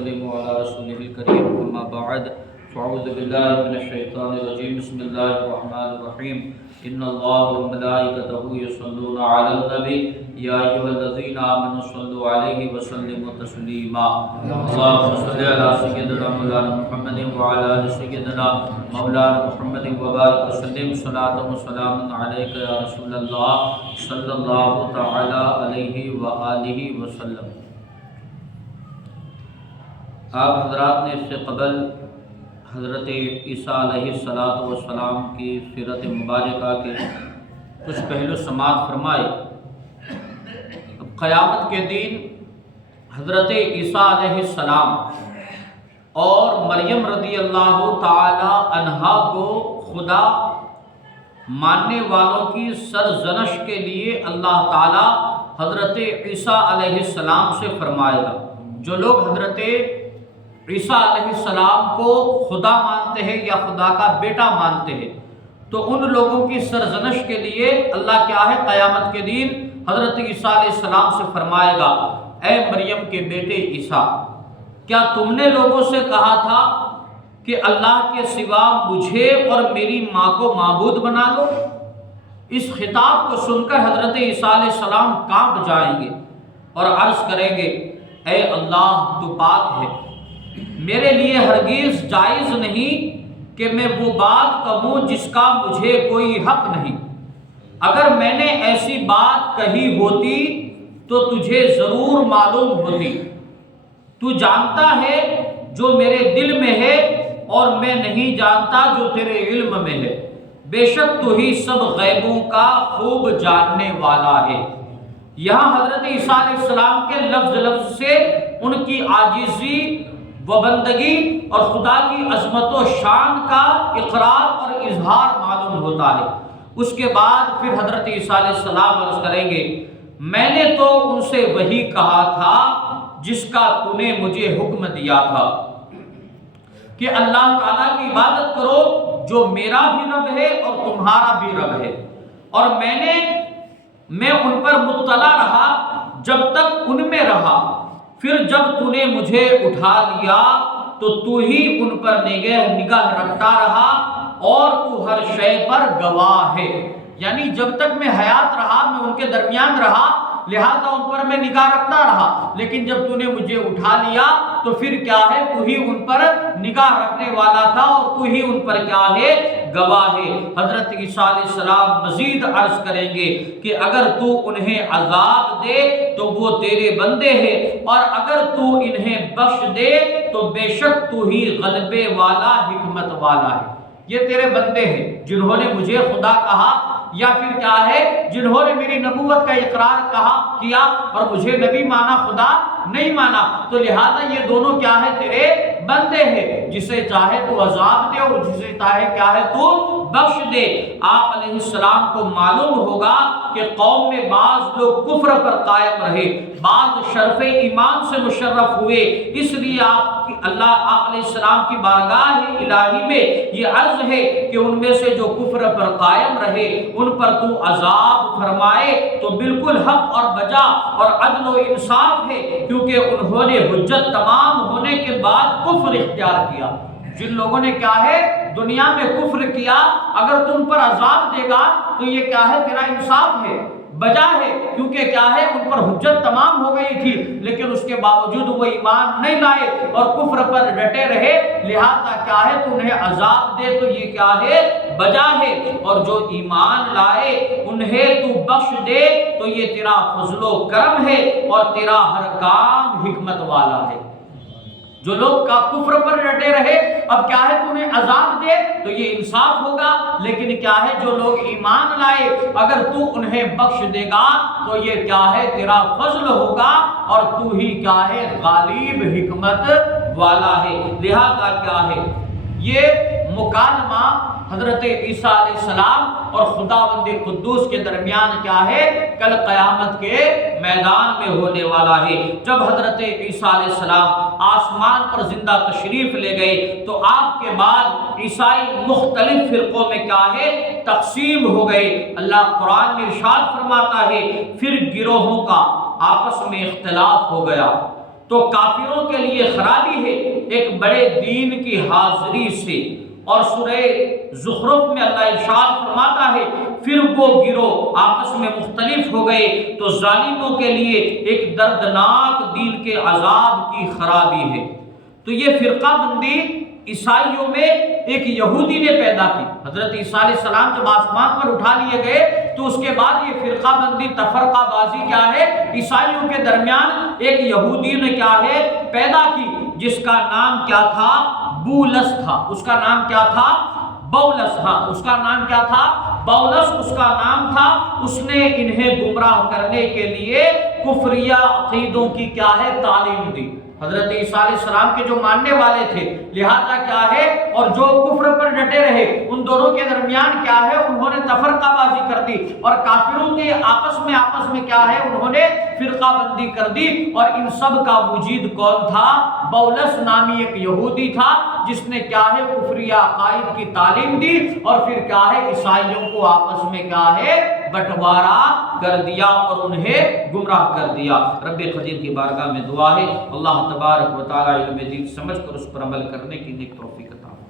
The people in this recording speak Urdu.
وسلموا على رسوله الكريم أما بعد فأعوذ بالله من الشيطان الرجيم بسم الله الرحمن الرحيم إن الله وملائكته يصلون على النبي يا أيها الذين آمنوا صلوا عليه وسلموا تسليما اللهم صل على سيدنا مولانا محمد وعلى آل سيدنا مولانا محمد وبارك وسلم صلاة وسلام عليك يا رسول الله صلى الله تعالى عليه وآله وسلم۔ آپ حضرات نے اس سے قبل حضرت عیسیٰ علیہ السلام کی سیرت مبارکہ کے کچھ پہلو سماعت فرمائے۔ اب قیامت کے دن حضرت عیسیٰ علیہ السلام اور مریم رضی اللہ تعالی عنہا کو خدا ماننے والوں کی سرزنش کے لیے اللہ تعالی حضرت عیسیٰ علیہ السلام سے فرمائے گا۔ جو لوگ حضرت عیسیٰ علیہ السلام کو خدا مانتے ہیں یا خدا کا بیٹا مانتے ہیں تو ان لوگوں کی سرزنش کے لیے اللہ کیا ہے قیامت کے دن حضرت عیسیٰ علیہ السلام سے فرمائے گا، اے مریم کے بیٹے عیسیٰ، کیا تم نے لوگوں سے کہا تھا کہ اللہ کے سوا مجھے اور میری ماں کو معبود بنا لو؟ اس خطاب کو سن کر حضرت عیسیٰ علیہ السلام کانپ جائیں گے اور عرض کریں گے، اے اللہ تو پاک ہے، میرے لیے ہرگز جائز نہیں کہ میں وہ بات کہوں جس کا مجھے کوئی حق نہیں۔ اگر میں نے ایسی بات کہی ہوتی تو تجھے ضرور معلوم ہوتی۔ تو جانتا ہے جو میرے دل میں ہے اور میں نہیں جانتا جو تیرے علم میں ہے، بے شک تو ہی سب غیبوں کا خوب جاننے والا ہے۔ یہاں حضرت عیسیٰ علیہ السلام کے لفظ لفظ سے ان کی عاجزی و بندگی اور خدا کی عظمت و شان کا اقرار اور اظہار معلوم ہوتا ہے۔ اس کے بعد پھر حضرت عیسیٰ علیہ السلام عرض کریں گے، میں نے تو ان سے وہی کہا تھا جس کا تو نے مجھے حکم دیا تھا کہ اللہ تعالیٰ کی عبادت کرو جو میرا بھی رب ہے اور تمہارا بھی رب ہے، اور میں ان پر مطلع رہا جب تک ان میں رہا، پھر جب تو نے مجھے اٹھا لیا تو تو ہی ان پر نگاہ رکھتا رہا اور تو ہر شے پر گواہ ہے۔ یعنی جب تک میں حیات رہا میں ان کے درمیان رہا، لہذا ان پر میں نگاہ رکھتا رہا، لیکن جب تو نے مجھے اٹھا لیا تو پھر کیا ہے تو ہی ان پر نگاہ رکھنے والا تھا اور تو ہی ان پر کیا ہے گواہ ہے۔ حضرت عیسیٰ علیہ السلام مزید عرض کریں گے کہ اگر تو انہیں عذاب دے تو وہ تیرے بندے ہیں، اور اگر تو انہیں بخش دے تو بے شک تو ہی غلبے والا حکمت والا ہے۔ یہ تیرے بندے ہیں جنہوں نے مجھے خدا کہا، یا پھر کیا ہے جنہوں نے میری نبوت کا اقرار کیا اور مجھے نبی مانا، خدا نہیں مانا، تو لہذا یہ دونوں کیا ہے تیرے بندے ہیں، جسے چاہے تو عذاب دے اور جسے چاہے کیا ہے تو بخش دے۔ آپ علیہ السلام کو معلوم ہوگا کہ قوم میں بعض لوگ کفر پر قائم رہے، بعض شرف ایمان سے مشرف ہوئے، اس لیے آپ علیہ السلام کی بارگاہ الہی میں یہ عرض ہے کہ ان میں سے جو کفر پر قائم رہے ان پر تو عذاب فرمائے تو بالکل حق اور بجا اور عدل و انصاف ہے، کیونکہ انہوں نے حجت تمام ہونے کے بعد کفر اختیار کیا۔ جن لوگوں نے کیا ہے دنیا میں کفر کیا، اگر تو ان پر عذاب دے گا تو یہ کیا ہے تیرا انصاف ہے، بجا ہے، کیونکہ کیا ہے ان پر حجت تمام ہو گئی تھی لیکن اس کے باوجود وہ ایمان نہیں لائے اور کفر پر ڈٹے رہے، لہذا کیا ہے تو انہیں عذاب دے تو یہ کیا ہے بجا ہے، اور جو ایمان لائے انہیں تو بخش دے تو یہ تیرا فضل و کرم ہے اور تیرا ہر کام حکمت والا ہے۔ جو لوگ کا کفر پر ڈٹے رہے اب کیا ہے تو انہیں عذاب دے تو یہ انصاف ہوگا، لیکن کیا ہے جو لوگ ایمان لائے اگر تو انہیں بخش دے گا تو یہ کیا ہے تیرا فضل ہوگا اور تو ہی کیا ہے غالب حکمت والا ہے۔ لہذا کیا ہے یہ مکالمہ حضرت عیسیٰ علیہ السلام اور خداوند قدوس کے درمیان کیا ہے کل قیامت کے میدان میں ہونے والا ہے۔ جب حضرت عیسیٰ علیہ السلام آسمان پر زندہ تشریف لے گئے تو آپ کے بعد عیسائی مختلف فرقوں میں کیا ہے تقسیم ہو گئے۔ اللہ قرآن میں ارشاد فرماتا ہے پھر گروہوں کا آپس میں اختلاف ہو گیا، تو کافروں کے لیے خرابی ہے ایک بڑے دین کی حاضری سے۔ اور سورہ زخرف میں اللہ ارشاد فرماتا ہے پھر وہ گروہ آپس میں مختلف ہو گئے تو ظالموں کے لیے ایک دردناک دین کے عذاب کی خرابی ہے۔ تو یہ فرقہ بندی عیسائیوں میں ایک یہودی نے پیدا کی۔ حضرت عیسیٰ علیہ السلام جب آسمان پر اٹھا لیے گئے تو اس کے بعد یہ فرقہ بندی تفرقہ بازی کیا ہے عیسائیوں کے درمیان ایک یہودی نے کیا ہے پیدا کی، جس کا نام کیا تھا؟ بولس تھا۔ اس کا نام کیا تھا؟ بولس۔ ہاں، اس کا نام کیا تھا؟ بولس اس کا نام تھا۔ اس نے انہیں گمراہ کرنے کے لیے کفریہ عقیدوں کی کیا ہے تعلیم دی۔ حضرت عیسیٰ علیہ السلام کے جو ماننے والے تھے لہذا کیا ہے اور جو کفر پر ڈٹے رہے ان دونوں کے درمیان کیا ہے انہوں نے تفرقہ بازی کر دی، اور کافروں کے آپس میں کیا ہے انہوں نے فرقہ بندی کر دی۔ اور ان سب کا مجید کون تھا؟ بولس نامی ایک یہودی تھا جس نے کیا ہے کفریہ عقائد کی تعلیم دی اور پھر کیا ہے عیسائیوں کو آپس میں کیا ہے بٹوارا کر دیا اور انہیں گمراہ کر دیا۔ رب قدیر کی بارگاہ میں دعا ہے اللہ تبارک و تعالی علم دین سمجھ کر اس پر عمل کرنے کی نیک توفیق عطا فرمائے۔